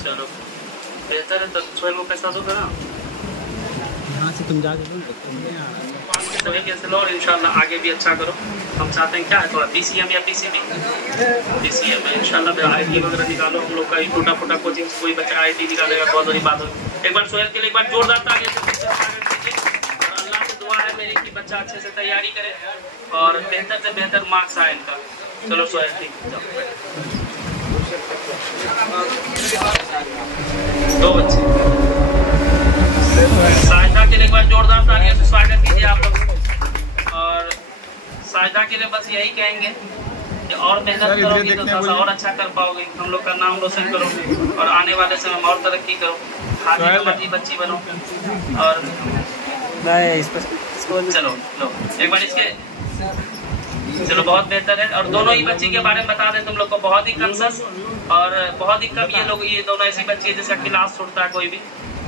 चलो बेहतर है तो सोहेल को पैसा दो ना, यहाँ से तुम जाके तरीके से लो और इंशाल्लाह आगे भी अच्छा करो। हम चाहते हैं क्या है थोड़ा PCM या PCB, PCM में इंशाल्लाह IT वगैरह निकालो। हम लोग का टूटा फूटा कोचिंग कोई बच्चा IT निकालेगा बहुत बड़ी बात होगी। एक बार सोहेल के लिए एक बार जोरदार तालियां से स्वागत कीजिए। और अल्लाह से दुआ है मेरी कि बच्चा अच्छे से तैयारी करे और बेहतर से बेहतर मार्क्स आए इनका। चलो सोहेल ठीक दो बच्चे साहिदा के लिए एक बार जोरदार तालियों से स्वागत कीजिए आप लोग। और साहिदा के लिए बस यही कहेंगे कि और मेहनत करोगे तो थोड़ा और अच्छा कर पाओगे, हम लोग का नाम रोशन करो और आने वाले समय में और तरक्की करो, हाजिर मर्जी बच्ची बनो। और चलो लो एक बार इसके चलो बहुत बेहतर है। और दोनों ही बच्ची के बारे में बता दें तुम लोग को, बहुत ही कंसस और बहुत ही कम ये लोग, ये दोनों ऐसी बच्ची है जैसे क्लास छूटता है कोई भी।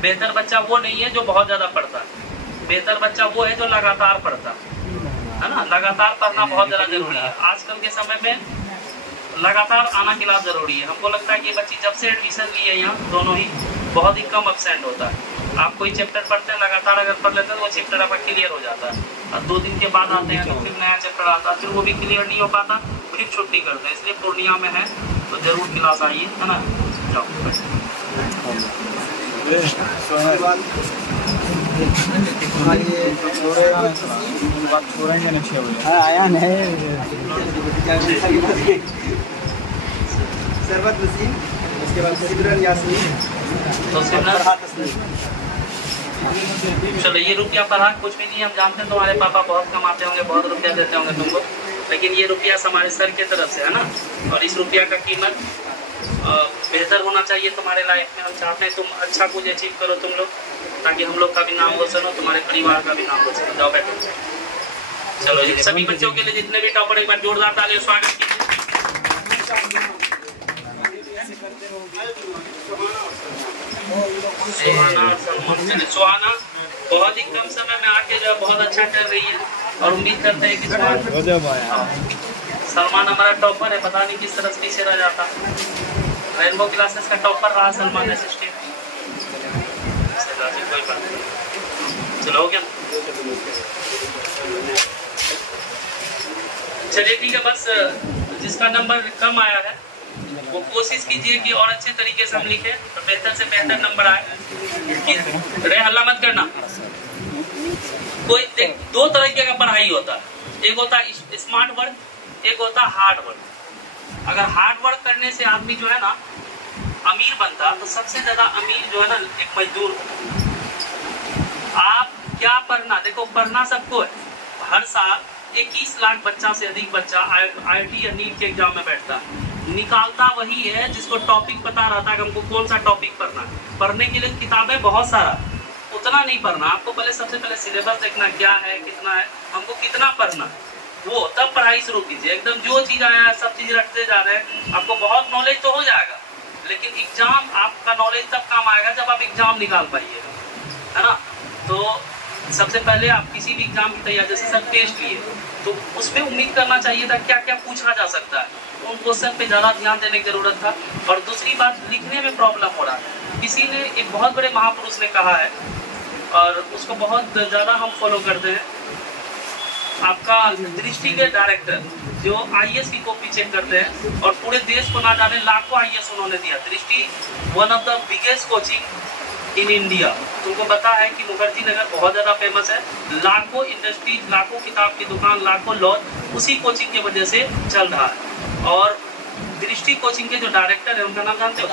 बेहतर बच्चा वो नहीं है जो बहुत ज्यादा पढ़ता है, बेहतर बच्चा वो है जो लगातार पढ़ता है ना। लगातार पढ़ना बहुत ज्यादा जरूरी है आजकल के समय में, लगातार आना क्लास जरूरी है। हमको लगता है कि बच्ची जब से एडमिशन ली है यहाँ दोनों ही बहुत ही कम एब्सेंट होता है। आप कोई चैप्टर पढ़ते हैं लगातार अगर पढ़ लेते हैं तो वो चैप्टर आपका क्लियर हो जाता है, और 2 दिन के बाद आते हैं तो फिर नया चैप्टर आता है, फिर वो भी क्लियर नहीं हो पाता, फिर छुट्टी करते हैं। इसलिए पूर्णिया में है तो जरूर क्लास आइए, है ना। जाओ आया नहीं सरबत नसीम, उसके बाद सिमरन यास्मीन, तो चलो ये रुपया पढ़ा कुछ भी नहीं, हम जानते हैं तुम्हारे पापा बहुत कमाते होंगे, बहुत रुपया देते होंगे तुमको, लेकिन ये रुपया हमारे सर की तरफ से है ना। और इस रुपया का कीमत बेहतर होना चाहिए तुम्हारे लाइफ में। हम चाहते हैं तुम अच्छा कुछ अचीव करो तुम लोग, ताकि हम लोग का भी नाम रोशन हो, तुम्हारे परिवार का भी नाम रोशन हो। जाओ बैठो। चलो ये सभी बच्चों के लिए जितने भी टॉपर एक बार जोरदार तालियों से स्वागत कीजिए। सुहाना बहुत ही कम समय में आके जो बहुत अच्छा कर रही है और उम्मीद करते हैं कि सलमान हमारा टॉपर है, पता नहीं किस तरह से पीछे रह जाता। रेनबो क्लासेस का टॉपर रहा सलमान असिस्टेंट। कोई बात नहीं, चलो हो गया। चलिए ठीक है, बस जिसका नंबर कम आया है वो कोशिश कीजिए कि और अच्छे तरीके से हम लिखें तो बेहतर से बेहतर नंबर आए। रे हल्ला मत करना। कोई 2 तरीके का पढ़ाई होता है, एक होता है स्मार्ट वर्क, एक होता है हार्ड वर्क। अगर हार्ड वर्क करने से आदमी जो है ना अमीर बनता, तो सबसे ज्यादा अमीर जो है ना एक मजदूर होता। आप क्या पढ़ना, देखो पढ़ना सबको है। हर साल 21 लाख बच्चा से अधिक बच्चा IIT या नीट के एग्जाम में बैठता है। निकालता वही है जिसको टॉपिक पता रहता है कि हमको कौन सा टॉपिक पढ़ना है। पढ़ने के लिए किताबें बहुत सारा, उतना नहीं पढ़ना। आपको पहले सबसे पहले सिलेबस देखना क्या है, कितना है, हमको कितना पढ़ना है, वो तब पढ़ाई शुरू कीजिए। एकदम जो चीज आया है सब चीज रखते जा रहे हैं, आपको बहुत नॉलेज तो हो जाएगा, लेकिन एग्जाम आपका नॉलेज तब काम आएगा जब आप एग्जाम निकाल पाइएगा, है ना। तो सबसे पहले आप किसी भी एग्जाम की तैयारी, जैसे सर टेस्ट लिए तो उसमें उम्मीद करना चाहिए था क्या क्या पूछा जा सकता है, उन क्वेश्चन पे ज़्यादा ध्यान देने की जरूरत था। और दूसरी बात, लिखने में प्रॉब्लम हो रहा है। किसी ने, एक बहुत बड़े महापुरुष ने कहा है और उसको बहुत ज़्यादा हम फॉलो करते हैं, आपका दृष्टि के डायरेक्टर जो IAS की कॉपी चेक करते हैं और पूरे देश को ना जाने लाखों IAS उन्होंने दिया। दृष्टि one of the biggest coaching in India. तुमको पता है कि मुखर्जी नगर बहुत ज़्यादा फेमस है, लाखों इंडस्ट्रीज, लाखों किताब की दुकान, लाखों लॉज उसी कोचिंग की वजह से चल रहा है। और दृष्टि कोचिंग के जो डायरेक्टर है उनका नाम जानते हो?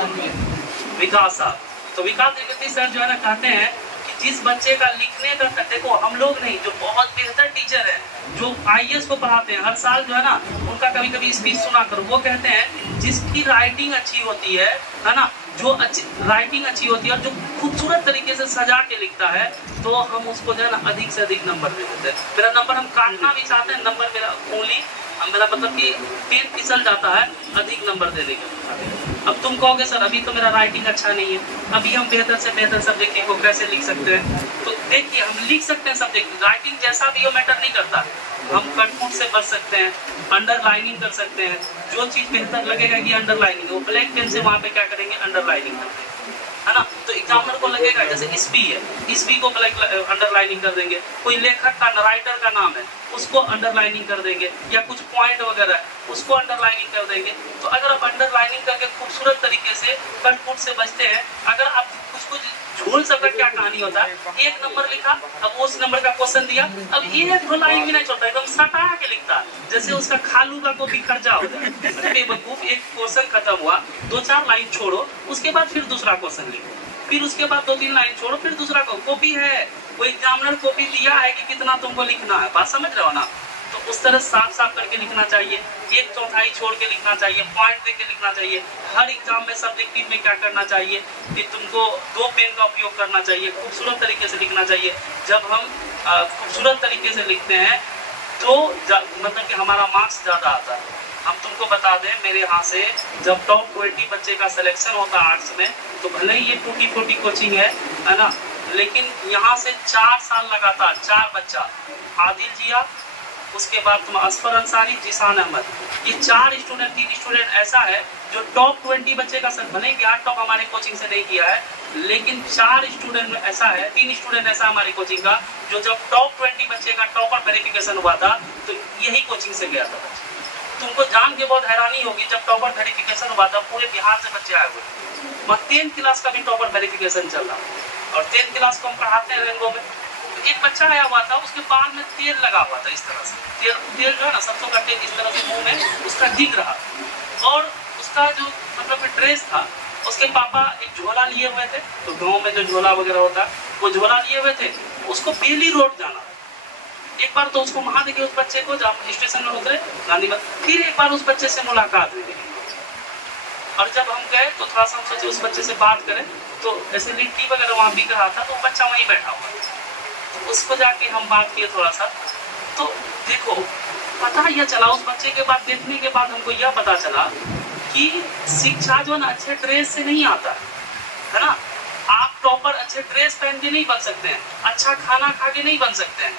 विकास साहब। तो विकास त्रिवेदी सर जो है ना कहते हैं कि जिस बच्चे का लिखने का, देखो हम लोग नहीं, जो बहुत बेहतर टीचर है जो IAS को पढ़ाते हैं हर साल जो है ना, उनका कभी कभी स्पीच सुना करो। वो कहते हैं जिसकी राइटिंग अच्छी होती है ना, जो राइटिंग अच्छी होती है और जो खूबसूरत तरीके से सजा के लिखता है, तो हम उसको जो है ना अधिक से अधिक नंबर दे देते हैं। मेरा नंबर हम काटना भी चाहते हैं, नंबर मेरा ओनली, मेरा मतलब कि पेन फिसल जाता है अधिक नंबर देने का। अब तुम कहोगे सर अभी तो मेरा राइटिंग अच्छा नहीं है, अभी हम बेहतर से बेहतर सब्जेक्ट को कैसे लिख सकते हैं? तो देखिए हम लिख सकते हैं सब्जेक्ट, राइटिंग जैसा भी हो मैटर नहीं करता, हम कटपुट से बच सकते हैं, अंडरलाइनिंग कर सकते हैं। जो चीज बेहतर लगेगा कि अंडरलाइनिंग, वो ब्लैक पेन से वहां पे क्या करेंगे, अंडरलाइनिंग कर देंगे, है ना। तो एग्जामिनर को लगेगा जैसे इसबी है, इसबी को ब्लैक अंडरलाइनिंग कर देंगे। कोई लेखक का, राइटर का नाम है, उसको अंडरलाइनिंग कर देंगे, या कुछ पॉइंट वगैरह है उसको अंडरलाइनिंग कर देंगे। तो अगर आप अंडरलाइनिंग करके खूबसूरत तरीके से कटपुट से बचते हैं, अगर आप कुछ झोल सब का क्या कहानी होता है, एक नंबर लिखा, अब उस नंबर का क्वेश्चन दिया, अब एक दो लाइन भी नहीं छोड़ता, एकदम सटा के लिखता है, जैसे उसका खालू का कॉपी खर्चा हो जाए। बेवकूफ, एक क्वेश्चन खत्म हुआ, 2-4 लाइन छोड़ो, उसके बाद फिर दूसरा क्वेश्चन लिखो, फिर उसके बाद 2-3 लाइन छोड़ो, फिर दूसरा कॉपी है, वो एग्जामिनर कॉपी दिया है कि कितना तुमको लिखना है, बात समझ रहे हो ना। तो उस तरह साफ साफ करके लिखना चाहिए, 1/4 छोड़ के लिखना चाहिए, पॉइंट दे के लिखना चाहिए। हर एग्जाम में सब्जेक्टिव में क्या करना चाहिए कि तुमको 2 पेन का उपयोग करना चाहिए, खूबसूरत तरीके से लिखना चाहिए। जब हम खूबसूरत तरीके से लिखते हैं तो मतलब कि हमारा मार्क्स ज़्यादा आता है। हम तुमको बता दें, मेरे यहाँ से जब टॉप 20 बच्चे का सिलेक्शन होता है आर्ट्स में, तो भले ही ये टूटी फूटी कोचिंग है ना, लेकिन यहाँ से 4 साल लगातार 4 बच्चा, आदिल जिया, उसके बाद तुम असफर अंसारी, जिसान अहमद, ये 4 स्टूडेंट, 3 स्टूडेंट ऐसा है जो टॉप 20 बच्चे का, भले ही बिहार टॉप हमारे कोचिंग से नहीं किया है, लेकिन 4 स्टूडेंट ऐसा है, 3 स्टूडेंट ऐसा हमारी कोचिंग का, जो जब टॉप 20 बच्चे का टॉपर वेरिफिकेशन हुआ था तो यही कोचिंग से गया था। तुमको जान के बहुत हैरानी होगी, जब टॉपर वेरिफिकेशन हुआ था पूरे बिहार से बच्चे आए हुए, वहाँ 10th क्लास का भी टॉपर वेरिफिकेशन चल रहा, और 10th क्लास को हम पढ़ाते हैं रेनबो में। एक बच्चा आया हुआ था, उसके बाल में तेल लगा हुआ था, इस तरह से तेल जो है ना, सरसों का तेल इस तरह से मुंह में उसका दिख रहा, और उसका जो मतलब ड्रेस था, उसके पापा एक झोला लिए हुए थे, तो गांव में जो झोला वगैरह होता है वो झोला लिए हुए थे, उसको बेली रोड जाना। एक बार तो उसको वहां देखिए, उस बच्चे को जब स्टेशन में उतरे गांधी में, फिर एक बार उस बच्चे से मुलाकात हुई, और जब हम गए तो थोड़ा सा हम सोचे उस बच्चे से बात करें, तो ऐसे लिट्टी वगैरह वहाँ बिक रहा था, तो बच्चा वहीं बैठा हुआ था, तो उसको जाके हम बात किए थोड़ा सा, तो देखो पता यह चला, उस बच्चे के बाद देखने के बाद हमको यह पता चला कि शिक्षा जो है ना अच्छे ड्रेस से नहीं आता है ना। आप टॉपर अच्छे ड्रेस पहन के नहीं बन सकते हैं, अच्छा खाना खा के नहीं बन सकते हैं,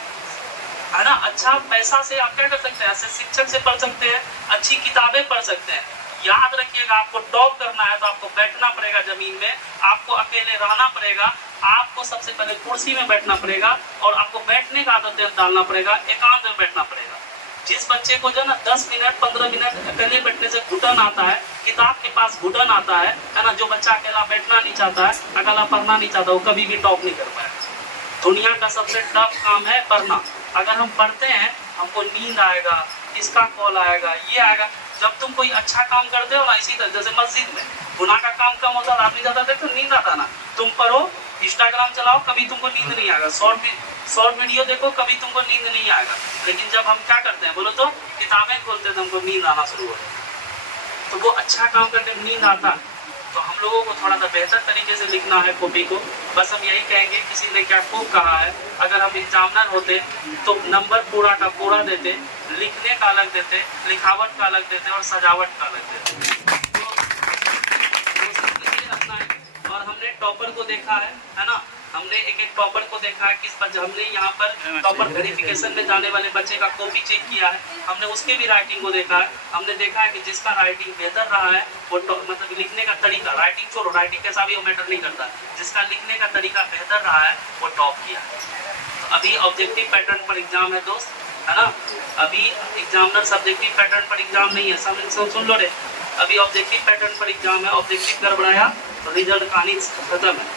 है ना। अच्छा पैसा से आप क्या कर सकते हैं, शिक्षक से पढ़ सकते हैं, अच्छी किताबें पढ़ सकते हैं। याद रखिएगा, आपको टॉप करना है तो आपको बैठना पड़ेगा जमीन में, आपको अकेले रहना पड़ेगा, आपको सबसे पहले कुर्सी में बैठना पड़ेगा, और आपको बैठने का आदत डालना पड़ेगा, एकांत में बैठना पड़ेगा। जिस बच्चे को जो ना 10 मिनट 15 मिनट अकेले बैठने से घुटन आता है, किताब के पास घुटन आता है ना, जो बच्चा अकेला बैठना नहीं चाहता है, अकेला पढ़ना नहीं चाहता, वो कभी भी टॉप नहीं कर पाएगा। दुनिया का सबसे टफ काम है पढ़ना। अगर हम पढ़ते हैं, हमको नींद आएगा, किसका कॉल आएगा, ये आएगा। जब तुम कोई अच्छा काम करते हो ना, इसी तरह जैसे मस्जिद में गुनाह का काम कम होता है, आदमी ज्यादा देखते, नींद आता ना, तुम पढ़ो, इंस्टाग्राम चलाओ, कभी तुमको नींद नहीं आएगा, शॉर्ट वीडियो देखो, कभी तुमको नींद नहीं आएगा। लेकिन जब हम क्या करते हैं बोलो तो, किताबें खोलते हैं तो हमको नींद आना शुरू हो जाता है। तो वो अच्छा काम करने में नींद आता है, तो हम लोगों को थोड़ा सा बेहतर तरीके से लिखना है कॉपी को। बस हम यही कहेंगे, किसी ने क्या खूब कहा है, अगर हम एग्जामिनर होते तो नंबर पूरा का पूरा देते, लिखने का अलग देते, लिखावट का अलग देते, और सजावट का अलग देते। और हमने टॉपर को देखा है ना, हमने एक एक टॉपर को देखा है, किस पर हमने यहाँ पर टॉपर वेरिफिकेशन में जाने वाले बच्चे का कॉपी चेक किया है, हमने उसके भी राइटिंग को देखा है। हमने देखा है कि जिसका राइटिंग बेहतर रहा है वो मतलब लिखने का तरीका, राइटिंग छोड़ो, राइटिंग कैसा भी वो मैटर नहीं करता, जिसका लिखने का तरीका बेहतर रहा है वो टॉप किया है। तो अभी ऑब्जेक्टिव पैटर्न पर एग्जाम है दोस्त, है ना। अभी एग्जामिनर सब्जेक्टिव पैटर्न पर एग्जाम नहीं है, सुन लो रे, अभी ऑब्जेक्टिव पैटर्न पर एग्जाम है। ऑब्जेक्टिव गड़बड़ाया तो रिजल्ट कहानी खत्म है।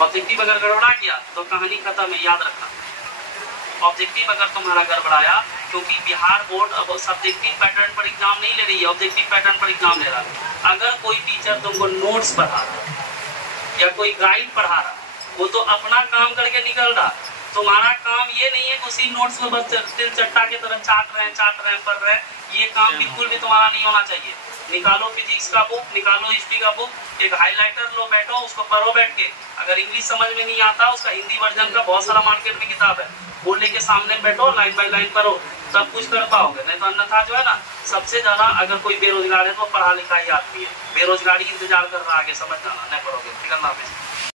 ऑब्जेक्टिव अगर गड़बड़ा गया तो कहानी खत्म है, याद रखना। ऑब्जेक्टिव अगर तुम्हारा गड़बड़ाया, क्योंकि बिहार बोर्ड अब सब्जेक्टिव पैटर्न पर एग्जाम नहीं ले रही है, ऑब्जेक्टिव पैटर्न पर एग्जाम ले रहा है। अगर कोई टीचर तुमको नोट्स पढ़ा रहा या कोई गाइड पढ़ा रहा, वो तो अपना काम करके निकल रहा, तुम्हारा काम ये नहीं है कि उसी नोट्स को बस तिल चट्टा की तरह चाट रहे हैं, पढ़ रहे हैं। ये काम बिल्कुल भी तुम्हारा नहीं होना चाहिए। निकालो फिजिक्स का बुक, निकालो हिस्ट्री का बुक, एक हाइलाइटर लो, बैठो उसको पढ़ो बैठ के। अगर इंग्लिश समझ में नहीं आता, उसका हिंदी वर्जन का बहुत सारा मार्केट में किताब है, वो लेके सामने बैठो, लाइन बाय लाइन पढ़ो, सब कुछ कर पाओगे। नहीं तो अन्यथा जो है ना, सबसे ज्यादा अगर कोई बेरोजगार है तो पढ़ा लिखा ही आदमी है, बेरोजगारी इंतजार कर रहा है, आगे समझ जाना, नहीं पढ़ोगे। ठीक है, अल्लाह हाफिज़।